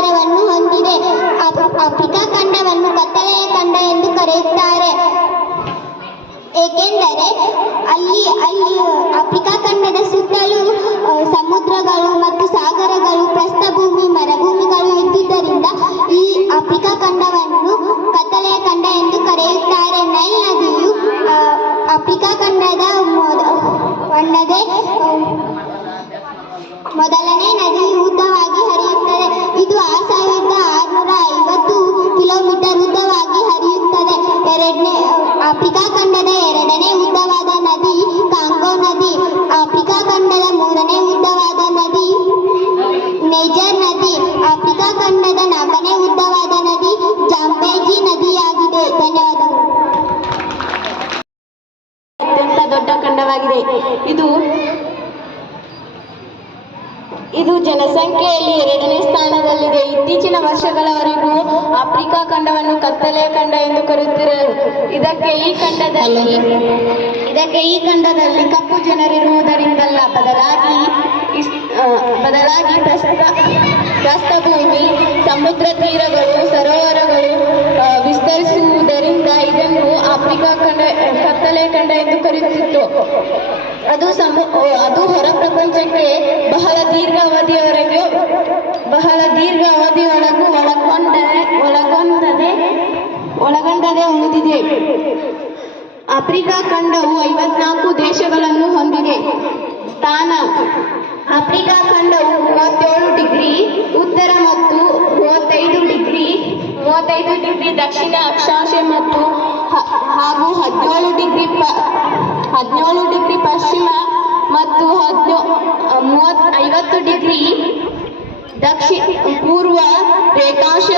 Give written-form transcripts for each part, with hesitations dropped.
ಸಾಗರವನ್ನು ಹೊಂದಿದೆ. ಆಫ್ರಿಕಾ ಖಂಡವನ್ನು ಕತ್ತಲೆಯ ಖಂಡ ಎಂದು ಕರೆಯುತ್ತಾರೆ, ಏಕೆಂದರೆ ಅಲ್ಲಿ ಆಫ್ರಿಕಾ ಖಂಡದ ಸುತ್ತಲೂ ಸಮುದ್ರಗಳು ಮತ್ತು ಸಾಗರಗಳು, ಪ್ರಸ್ಥಭೂಮಿ, ಮರುಭೂಮಿಗಳು ಇದ್ದುದರಿಂದ ಈ ಆಫ್ರಿಕಾ ಖಂಡವನ್ನು ಕತ್ತಲೆಯ ಖಂಡ ಎಂದು ಕರೆಯುತ್ತಾರೆ. ನೈಲ್ ನದಿಯು ಆಫ್ರಿಕಾ ಖಂಡದ ಮೊದಲನೇ ನದಿ ಉದ್ದವಾಗಿ ಹರಿಯುತ್ತದೆ. ಇದು 6650 ಕಿಲೋಮೀಟರ್ ಉದ್ದವಾಗಿ ಹರಿಯುತ್ತದೆ. ಆಫ್ರಿಕಾ ಖಂಡದ ಎರಡನೇ ಉದ್ದವಾದ ನದಿ ಕಾಂಗೋ ನದಿ. ಆಫ್ರಿಕಾ ಖಂಡದ ಮೂರನೇ ಉದ್ದವಾದ ನದಿ ನೈಜರ್ ನದಿ. ಆಫ್ರಿಕಾ ಖಂಡದ ನಾಲ್ಕನೇ ಉದ್ದವಾದ ನದಿ ಜಾಂಬೇಜಿ ನದಿಯಾಗಿದೆ. ಧನ್ಯವಾದಗಳು. ಅತ್ಯಂತ ದೊಡ್ಡ ಖಂಡವಾಗಿದೆ. ಇದು ಜನಸಂಖ್ಯೆಯಲ್ಲಿ 2ನೇ ಸ್ಥಾನದಲ್ಲಿದೆ. ಇತ್ತೀಚಿನ ವರ್ಷಗಳವರೆಗೂ ಆಫ್ರಿಕಾ ಖಂಡವನ್ನು ಕತ್ತಲೆಯ ಖಂಡ ಎಂದು ಕರೆಯುತ್ತಿರುವರು. ಇದಕ್ಕೆ ಈ ಖಂಡದಲ್ಲಿ ಕಪ್ಪು ಜನರಿರುವುದರಿಂದಲ್ಲ, ಬದಲಾಗಿ ಪ್ರಸ್ಥಭೂಮಿ, ಸಮುದ್ರ ತೀರಗಳು, ಸರೋವರಗಳು ವಿಸ್ತರಿಸುವುದರಿಂದ ಇದನ್ನು ಆಫ್ರಿಕಾ ಕತ್ತಲೆಯ ಖಂಡ ಎಂದು ಕರೆಯುತ್ತಿತ್ತು. ಅದು ಹೊರ ಪ್ರಪಂಚಕ್ಕೆ ಬಹಳ ದೀರ್ಘ ಅವಧಿಯೊಳಗೂ ಒಳಗೊಂಡದೆ ಉಳಿದಿದೆ. ಆಫ್ರಿಕಾ ಖಂಡವು 54 ದೇಶಗಳನ್ನು ಹೊಂದಿದೆ. ಸ್ಥಾನ: ಆಫ್ರಿಕಾ ಖಂಡವು 37 ಡಿಗ್ರಿ ಉತ್ತರ ಮತ್ತು 35 ಡಿಗ್ರಿ ದಕ್ಷಿಣ ಅಕ್ಷಾಂಶ ಹಾಗೂ 17 ಡಿಗ್ರಿ ಪಶ್ಚಿಮ ಮತ್ತು 50 ಡಿಗ್ರಿ ಪೂರ್ವ ರೇಖಾಂಶ.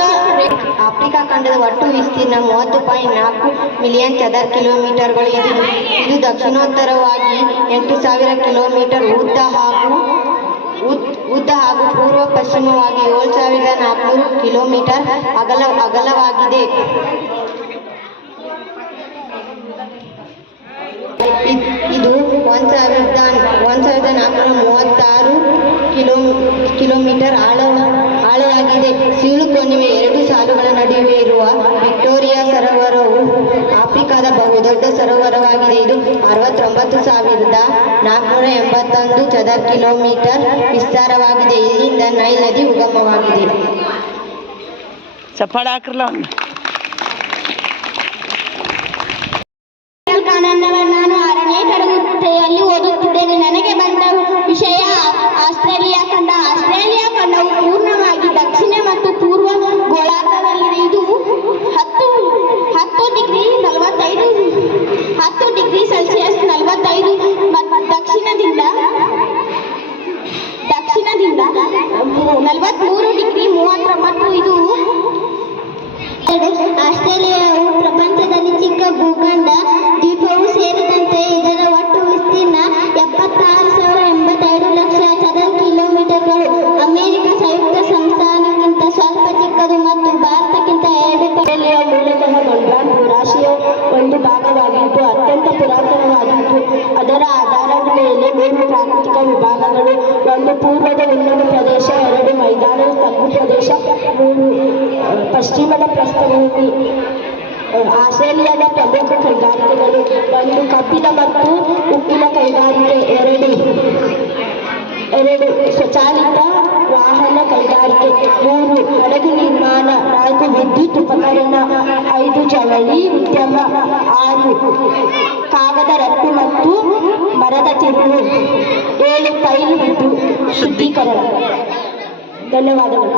ಆಫ್ರಿಕಾ ಖಂಡದ ಒಟ್ಟು ವಿಸ್ತೀರ್ಣ 30.4 ಮಿಲಿಯನ್ ಚದರ ಕಿಲೋಮೀಟರ್ಗಳು. ಇದು ದಕ್ಷಿಣೋತ್ತರವಾಗಿ 8000 ಕಿಲೋಮೀಟರ್ ಉದ್ದ ಹಾಗೂ ಪೂರ್ವ ಪಶ್ಚಿಮವಾಗಿ 7400 ಕಿಲೋಮೀಟರ್ ಅಗಲವಾಗಿದೆ. ಇದು 1436 ಕಿಲೋಮೀಟರ್ ಆಳವಾಗಿದೆ. ಸೀಳು ಕೊನೆಯ 2 ಸಾಲುಗಳ ನಡುವೆ ಇರುವ ವಿಕ್ಟೋರಿಯಾ ಸರೋವರವು ಆಫ್ರಿಕಾದ ಬಹುದೊಡ್ಡ ಸರೋವರವಾಗಿದೆ. ಇದು 69,481 ಚದರ ಕಿಲೋಮೀಟರ್ ವಿಸ್ತಾರವಾಗಿದೆ. ಇಲ್ಲಿಂದ ನೈಲ್ ನದಿ ಉಗಮವಾಗಿದೆ. ನಾನು 6ನೇ ತರಗತಿಯಲ್ಲಿ ಓದುತ್ತಿದ್ದೇನೆ. ನನಗೆ ಬಂದ ವಿಷಯ ಆಸ್ಟ್ರೇಲಿಯಾ ಖಂಡ. ಆಸ್ಟ್ರೇಲಿಯಾ ಖಂಡವು ಪೂರ್ಣವಾಗಿ ದಕ್ಷಿಣ ಮತ್ತು ಪೂರ್ವ ಗೋಳಾರ್ಧದಲ್ಲಿದೆ. ಇದು 10 ಡಿಗ್ರಿ 45 ದಕ್ಷಿಣದಿಂದ 43 ಡಿಗ್ರಿ 39. ಇದು ಆಸ್ಟ್ರೇಲಿಯಾವು ಪ್ರಪಂಚದಲ್ಲಿ ಚಿಕ್ಕ ಭೂಖಂಡ. ದ್ವೀಪವು ಸೇರಿದಂತೆ ಇದರ ಒಟ್ಟು ವಿಸ್ತೀರ್ಣ 76,082 ಲಕ್ಷ ಚದರ ಕಿಲೋಮೀಟರ್ಗಳು. ಅಮೆರಿಕ ಸಂಯುಕ್ತ ಸಂಸ್ಥಾನಕ್ಕಿಂತ ಸ್ವಲ್ಪ ಚಿಕ್ಕದು ಮತ್ತು ಭಾರತಕ್ಕಿಂತ 2 ಮೂಲತಃ ಗೊಂಡ್ವಾನ ರಾಶಿಯ ಒಂದು ಭಾಗವಾಗಿದ್ದು ಅತ್ಯಂತ ಪುರಾತನವಾಗಿದ್ದು ಅದರ ಆಧಾರದ ಮೇಲೆ 3 ಪ್ರಾಕೃತಿಕ ವಿಭಾಗಗಳು: 1 ಪೂರ್ವದ ಉನ್ನತ ಪ್ರದೇಶ, 2 ಮೈದಾನದ ತಗ್ಗು ಪ್ರದೇಶ, 3 ಪಶ್ಚಿಮದ ಪ್ರಸ್ಥಭೂಮಿ. ಆಸ್ಟ್ರೇಲಿಯಾದ ಪ್ರಮುಖ ಕೈಗಾರಿಕೆಗಳು: 1 ಕಬ್ಬಿಣ ಮತ್ತು ಉಕ್ಕಿನ ಕೈಗಾರಿಕೆ, 2 ಸ್ವಚಾಲಿತ ವಾಹನ ಕೈಗಾರಿಕೆ, 3 ಹಡಗು ನಿರ್ಮಾಣ, 4 ವಿದ್ಯುತ್ ಉಪಕರಣ, 5 ಜವಳಿ ಉದ್ಯಮ, 6 ಕಾಗದ ರಫ್ತು ಮತ್ತು ಮರದ ತಿರುಳು, 7 ತೈಲ ವಿದ್ಯುತ್ ಶುದ್ಧೀಕರಣ. ಧನ್ಯವಾದಗಳು.